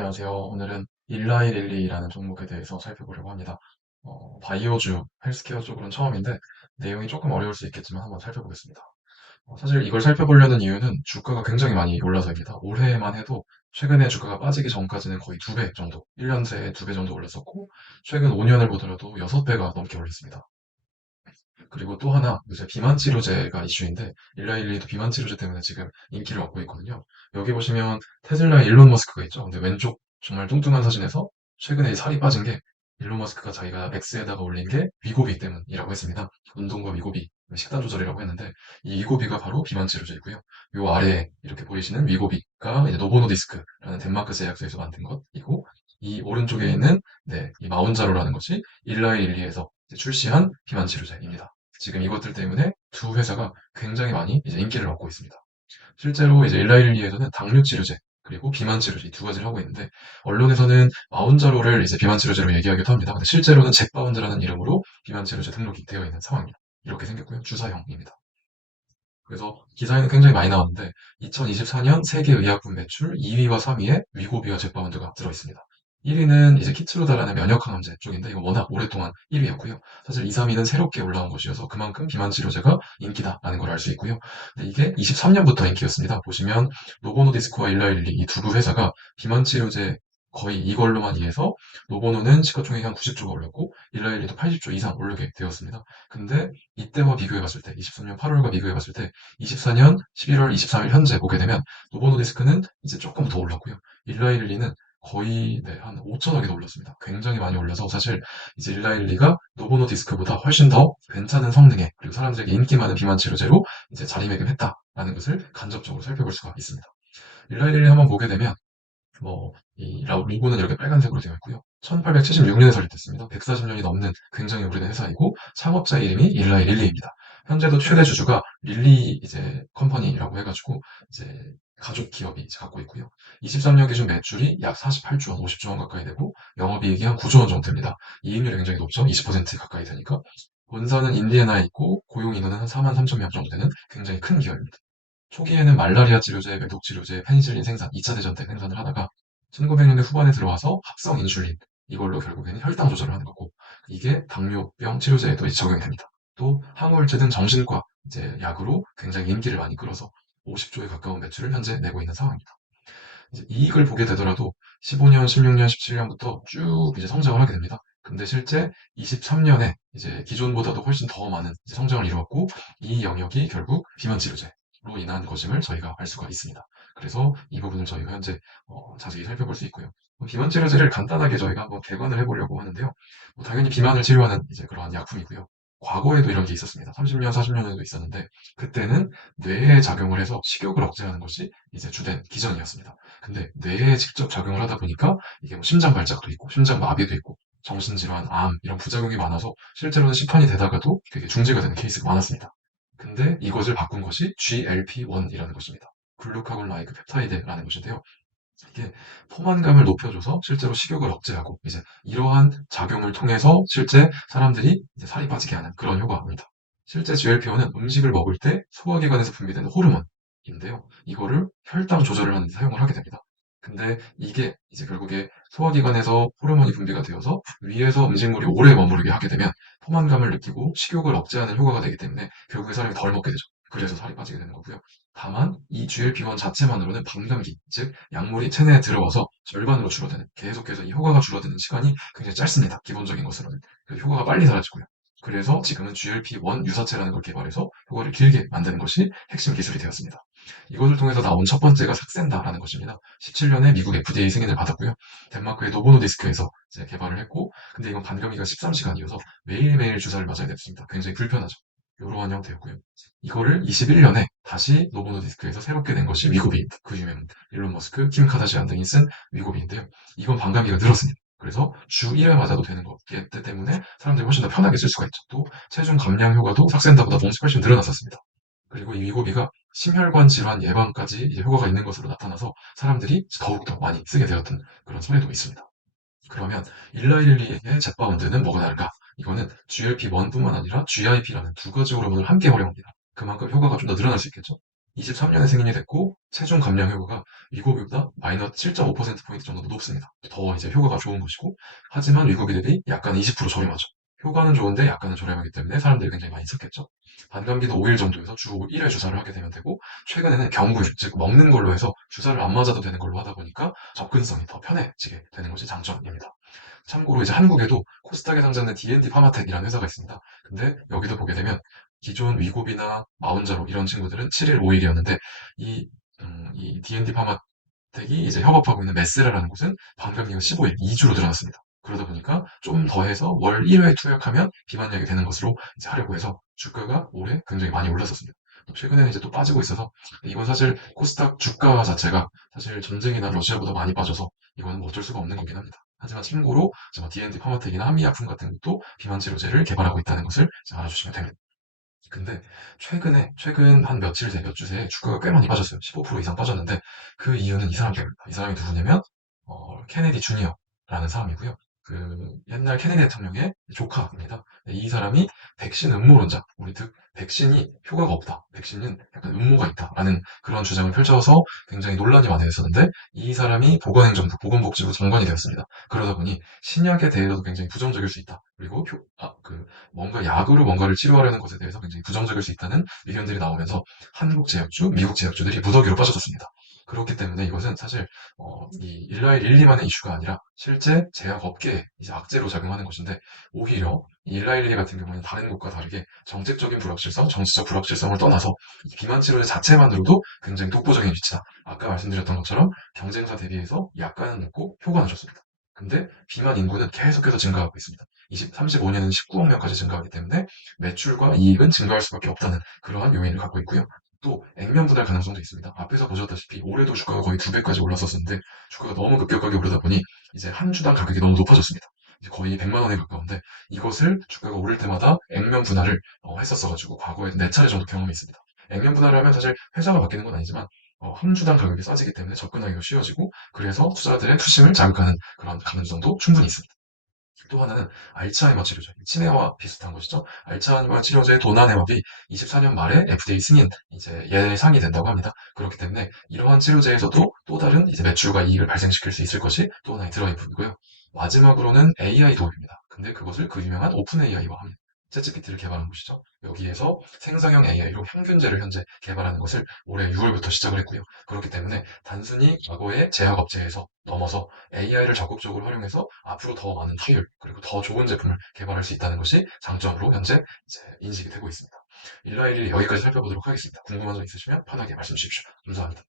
안녕하세요. 오늘은 일라이릴리라는 종목에 대해서 살펴보려고 합니다. 바이오주, 헬스케어 쪽으로는 처음인데 내용이 조금 어려울 수 있겠지만 한번 살펴보겠습니다. 사실 이걸 살펴보려는 이유는 주가가 굉장히 많이 올라서입니다. 올해만 해도 최근에 주가가 빠지기 전까지는 거의 2배 정도, 1년 새에 2배 정도 올랐었고 최근 5년을 보더라도 6배가 넘게 올랐습니다. 그리고 또 하나 요새 비만 치료제가 이슈인데 일라일리도 비만 치료제 때문에 지금 인기를 얻고 있거든요. 여기 보시면 테슬라의 일론 머스크가 있죠. 근데 왼쪽 정말 뚱뚱한 사진에서 최근에 살이 빠진 게 일론 머스크가 자기가 X에다가 올린 게 위고비 때문이라고 했습니다. 운동과 위고비, 식단 조절이라고 했는데 이 위고비가 바로 비만 치료제이고요. 요 아래에 이렇게 보이시는 위고비가 이제 노보노디스크라는 덴마크 제약사에서 만든 것이고 이 오른쪽에 있는 이 마운자로라는 것이 일라이릴리에서 출시한 비만 치료제입니다. 지금 이것들 때문에 두 회사가 굉장히 많이 이제 인기를 얻고 있습니다. 실제로 이제 일라일리에서는 당뇨 치료제 그리고 비만 치료제 이 두 가지를 하고 있는데 언론에서는 마운자로를 이제 비만 치료제로 얘기하기도 합니다. 근데 실제로는 잭바운드라는 이름으로 비만 치료제 등록이 되어 있는 상황입니다. 이렇게 생겼고요. 주사형입니다. 그래서 기사에는 굉장히 많이 나왔는데 2024년 세계 의약품 매출 2위와 3위에 위고비와 잭바운드가 들어있습니다. 1위는 이제 키트루다라는 면역항암제 쪽인데 이거 워낙 오랫동안 1위였고요. 사실 2, 3위는 새롭게 올라온 것이어서 그만큼 비만 치료제가 인기다라는 걸 알 수 있고요. 근데 이게 23년부터 인기였습니다. 보시면 노보노디스크와 일라일리 이 두 회사가 비만 치료제 거의 이걸로만 인해서 노보노는 시가총액이 한 90조가 올랐고 일라일리도 80조 이상 오르게 되었습니다. 근데 이때와 비교해 봤을 때 23년 8월과 비교해 봤을 때 24년 11월 23일 현재 보게 되면 노보노디스크는 이제 조금 더 올랐고요. 일라일리는 거의 한 5천억이 더 올랐습니다. 굉장히 많이 올라서 사실 이제 일라일리가 노보노디스크보다 훨씬 더 괜찮은 성능에 그리고 사람들에게 인기 많은 비만 치료제로 이제 자리매김했다라는 것을 간접적으로 살펴볼 수가 있습니다. 일라일리 한번 보게 되면 이 로고는 이렇게 빨간색으로 되어 있고요. 1876년에 설립됐습니다. 140년이 넘는 굉장히 오래된 회사이고 창업자 이름이 일라이 릴리입니다. 현재도 최대 주주가 릴리 이제 컴퍼니라고 해가지고 이제 가족 기업이 이제 갖고 있고요. 23년 기준 매출이 약 48조 원, 50조 원 가까이 되고 영업이익이 한 9조 원 정도 됩니다. 이익률이 굉장히 높죠. 20% 가까이 되니까. 본사는 인디애나에 있고 고용 인원은 한 4만 3천 명 정도 되는 굉장히 큰 기업입니다. 초기에는 말라리아 치료제, 매독 치료제, 페니실린 생산, 2차 대전 때 생산을 하다가 1900년대 후반에 들어와서 합성 인슐린, 이걸로 결국에는 혈당 조절을 하는 거고, 이게 당뇨병 치료제에도 적용이 됩니다. 또 항우울제 등 정신과 이제 약으로 굉장히 인기를 많이 끌어서 50조에 가까운 매출을 현재 내고 있는 상황입니다. 이제 이익을 보게 되더라도 15년, 16년, 17년부터 쭉 이제 성장을 하게 됩니다. 근데 실제 23년에 이제 기존보다도 훨씬 더 많은 이제 성장을 이루었고 이 영역이 결국 비만 치료제로 인한 것임을 저희가 알 수가 있습니다. 그래서 이 부분을 저희가 현재 자세히 살펴볼 수 있고요. 비만 치료제를 간단하게 저희가 한번 개관을 해보려고 하는데요. 당연히 비만을 치료하는 이제 그러한 약품이고요. 과거에도 이런 게 있었습니다. 30년, 40년에도 있었는데 그때는 뇌에 작용을 해서 식욕을 억제하는 것이 이제 주된 기전이었습니다. 근데 뇌에 직접 작용을 하다 보니까 이게 심장 발작도 있고 심장 마비도 있고 정신질환, 암 이런 부작용이 많아서 실제로는 시판이 되다가도 되게 중지가 되는 케이스가 많았습니다. 근데 이것을 바꾼 것이 GLP-1이라는 것입니다. 글루카곤 라이크 펩타이드라는 것인데요. 이게 포만감을 높여줘서 실제로 식욕을 억제하고 이제 이러한 작용을 통해서 실제 사람들이 이제 살이 빠지게 하는 그런 효과입니다. 실제 GLP-1은 음식을 먹을 때 소화기관에서 분비되는 호르몬인데요. 이거를 혈당 조절을 하는 데 사용을 하게 됩니다. 근데 이게 이제 결국에 소화기관에서 호르몬이 분비가 되어서 위에서 음식물이 오래 머무르게 하게 되면 포만감을 느끼고 식욕을 억제하는 효과가 되기 때문에 결국에 사람이 덜 먹게 되죠. 그래서 살이 빠지게 되는 거고요. 다만 이 GLP-1 자체만으로는 반감기, 즉 약물이 체내에 들어와서 절반으로 줄어드는 계속해서 이 효과가 줄어드는 시간이 굉장히 짧습니다. 기본적인 것으로는. 그래서 효과가 빨리 사라지고요. 그래서 지금은 GLP-1 유사체라는 걸 개발해서 효과를 길게 만드는 것이 핵심 기술이 되었습니다. 이것을 통해서 나온 첫 번째가 삭센다라는 것입니다. 17년에 미국 FDA 승인을 받았고요. 덴마크의 노보노디스크에서 이제 개발을 했고, 근데 이건 반감기가 13시간이어서 매일매일 주사를 맞아야 됐습니다. 굉장히 불편하죠. 이러한 형태였고요. 이거를 21년에 다시 노보노디스크에서 새롭게 낸 것이 위고비, 그 유명 일론 머스크, 킴 카다시안 등이 쓴 위고비인데요. 이건 반감기가 늘었습니다. 그래서 주 1회 맞아도 되는 거기 때문에 사람들이 훨씬 더 편하게 쓸 수가 있죠. 또 체중 감량 효과도 삭센다보다 훨씬 늘어났었습니다. 그리고 이 위고비가 심혈관 질환 예방까지 이제 효과가 있는 것으로 나타나서 사람들이 더욱더 많이 쓰게 되었던 그런 사례도 있습니다. 그러면 일라일리의 젯바운드는 뭐가 다른가? 이거는 GLP-1뿐만 아니라 GIP라는 두 가지 호르몬을 함께 활용합니다. 그만큼 효과가 좀 더 늘어날 수 있겠죠? 23년에 승인이 됐고 체중 감량 효과가 위고비보다 마이너스 7.5%포인트 정도 높습니다. 더 이제 효과가 좋은 것이고 하지만 위고비 대비 약간 20% 저렴하죠. 효과는 좋은데 약간은 저렴하기 때문에 사람들이 굉장히 많이 썼겠죠. 반감기도 5일 정도에서 주 1회 주사를 하게 되면 되고 최근에는 경구육, 즉 먹는 걸로 해서 주사를 안 맞아도 되는 걸로 하다 보니까 접근성이 더 편해지게 되는 것이 장점입니다. 참고로 이제 한국에도 코스닥에 상장된 D&D 파마텍이라는 회사가 있습니다. 근데 여기도 보게 되면 기존 위고비나 마운자로 이런 친구들은 7일, 5일이었는데 이, 이 D&D 파마텍이 이제 협업하고 있는 메스라라는 곳은 반감기가 15일, 2주로 늘어났습니다. 그러다 보니까 좀 더해서 월 1회 투약하면 비만약이 되는 것으로 이제 하려고 해서 주가가 올해 굉장히 많이 올랐었습니다. 또 최근에는 이제 또 빠지고 있어서 이건 사실 코스닥 주가 자체가 사실 전쟁이나 러시아보다 많이 빠져서 이거는 뭐 어쩔 수가 없는 거긴 합니다. 하지만 참고로 D&D 파마텍이나 한미약품 같은 것도 비만 치료제를 개발하고 있다는 것을 이제 알아주시면 됩니다. 근데 최근 한 며칠 새, 몇 주 새에 주가가 꽤 많이 빠졌어요. 15% 이상 빠졌는데 그 이유는 이 사람 때문입니다. 이 사람이 누구냐면 케네디 주니어라는 사람이고요. 그 옛날 케네디 대통령의 조카입니다. 이 사람이 백신 음모론자, 우리 즉 백신이 효과가 없다, 백신은 약간 음모가 있다라는 그런 주장을 펼쳐서 굉장히 논란이 많이 됐었는데 이 사람이 보건행정부, 보건복지부 장관이 되었습니다. 그러다 보니 신약에 대해서도 굉장히 부정적일 수 있다. 그리고 뭔가 약으로 뭔가를 치료하려는 것에 대해서 굉장히 부정적일 수 있다는 의견들이 나오면서 한국 제약주, 미국 제약주들이 무더기로 빠져졌습니다. 그렇기 때문에 이것은 사실 이 일라이 릴리만의 이슈가 아니라 실제 제약 업계에 이제 악재로 작용하는 것인데 오히려 이 일라이 릴리 같은 경우는 다른 곳과 다르게 정책적인 불확실성, 정치적 불확실성을 떠나서 이 비만 치료제 자체만으로도 굉장히 독보적인 위치다. 아까 말씀드렸던 것처럼 경쟁사 대비해서 약가는 높고 효과는 좋습니다. 근데 비만 인구는 계속해서 증가하고 있습니다. 35년에는 19억 명까지 증가하기 때문에 매출과 이익은 증가할 수밖에 없다는 그러한 요인을 갖고 있고요. 또 액면 분할 가능성도 있습니다. 앞에서 보셨다시피 올해도 주가가 거의 2배까지 올랐었는데 주가가 너무 급격하게 오르다 보니 이제 한 주당 가격이 너무 높아졌습니다. 이제 거의 100만 원에 가까운데 이것을 주가가 오를 때마다 액면 분할을 했었어가지고 과거에 4차례 정도 경험이 있습니다. 액면 분할을 하면 사실 회사가 바뀌는 건 아니지만 한 주당 가격이 싸지기 때문에 접근하기가 쉬워지고 그래서 투자자들의 투심을 자극하는 그런 가능성도 충분히 있습니다. 또 하나는 알츠하이머 치료제, 치매와 비슷한 것이죠. 알츠하이머 치료제 도나네왑이 24년 말에 FDA 승인 이제 예상이 된다고 합니다. 그렇기 때문에 이러한 치료제에서도 또 다른 이제 매출과 이익을 발생시킬 수 있을 것이 또 하나의 드라이브이고요. 마지막으로는 AI 도입입니다. 근데 그것을 그 유명한 오픈 AI와 합니다. 챗GPT를 개발한 곳이죠. 여기에서 생성형 AI로 평균제를 현재 개발하는 것을 올해 6월부터 시작을 했고요. 그렇기 때문에 단순히 과거의 제약업체에서 넘어서 AI를 적극적으로 활용해서 앞으로 더 많은 타율 그리고 더 좋은 제품을 개발할 수 있다는 것이 장점으로 현재 이제 인식이 되고 있습니다. 일라일리 여기까지 살펴보도록 하겠습니다. 궁금한 점 있으시면 편하게 말씀 주십시오. 감사합니다.